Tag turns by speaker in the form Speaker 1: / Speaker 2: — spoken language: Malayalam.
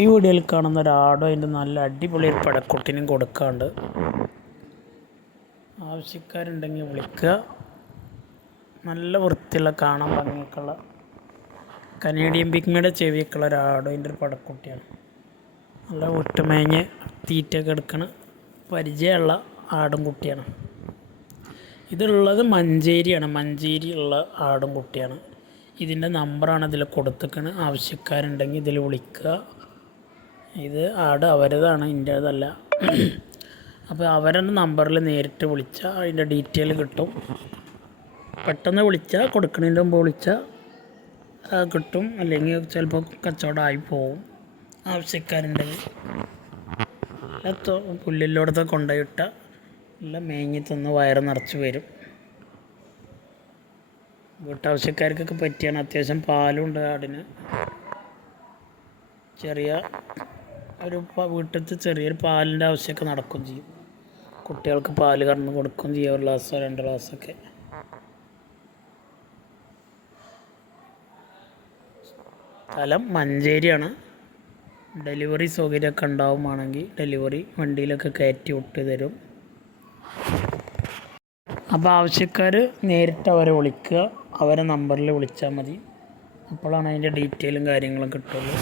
Speaker 1: ഈ വീഡിയോയിൽ കാണുന്ന ഒരാടും അതിന്റെ നല്ല അടിപൊളി ഒരു പടക്കുട്ടിനും കൊടുക്കാണ്ട് ആവശ്യക്കാരുണ്ടെങ്കിൽ വിളിക്കുക. നല്ല വൃത്തിയുള്ള കാണാൻ ഭംഗിയൊക്കെയുള്ള കനേഡിയൻ പിഗ്മയുടെ ചെവിയൊക്കെയുള്ള ഒരാടും അതിന്റെ ഒരു പടക്കുട്ടിയാണ്. നല്ല ഒട്ടുമേഞ്ഞ് തീറ്റയൊക്കെ എടുക്കണ പരിചയമുള്ള ആടും കുട്ടിയാണ്. ഇതുള്ളത് മഞ്ചേരിയാണ്. മഞ്ചേരി ഉള്ള ആടും കുട്ടിയാണ്. ഇതിന്റെ നമ്പറാണ് ഇതിൽ കൊടുത്തേക്കണ് ആവശ്യക്കാരുണ്ടെങ്കിൽ ഇതിൽ വിളിക്കുക. ഇത് ആട് അവരതാണ് എന്റേതല്ല അപ്പോൾ അവരുടെ നമ്പറിൽ നേരിട്ട് വിളിച്ചാൽ അതിന്റെ ഡീറ്റെയിൽ കിട്ടും. പെട്ടെന്ന് വിളിച്ചാൽ കൊടുക്കണതിന്റെ മുമ്പ് വിളിച്ചാൽ കിട്ടും. അല്ലെങ്കിൽ ചിലപ്പോൾ കച്ചവടമായി പോവും. ആവശ്യക്കാരുണ്ടെങ്കിൽ പുല്ലിലോടത്ത് കൊണ്ടുപോയിട്ട എല്ലാം മേഞ്ഞി തന്ന് വയറ് നിറച്ച് വരും. വീട്ടാവശ്യക്കാർക്കൊക്കെ പറ്റിയാണ്. അത്യാവശ്യം പാലുണ്ട് ആടിന്. ചെറിയ ഒരു വീട്ടിലത്തെ ചെറിയൊരു പാലിന്റെ ആവശ്യമൊക്കെ നടക്കുകയും ചെയ്യും. കുട്ടികൾക്ക് പാൽ കറന്ന് കൊടുക്കുകയും ചെയ്യും ഒരു ഗ്ലാസ്സോ രണ്ട് ഗ്ലാസ്സൊക്കെ. സ്ഥലം മഞ്ചേരിയാണ്. ഡെലിവറി സൗകര്യമൊക്കെ ഉണ്ടാവുകയാണെങ്കിൽ ഡെലിവറി വണ്ടിയിലൊക്കെ കയറ്റി വിട്ട് തരും. അപ്പോൾ ആവശ്യക്കാർ നേരിട്ട് അവരെ വിളിക്കുക. അവരെ നമ്പറിൽ വിളിച്ചാൽ മതി. അപ്പോഴാണ് അതിന്റെ ഡീറ്റെയിലും കാര്യങ്ങളും കിട്ടുള്ളൂ.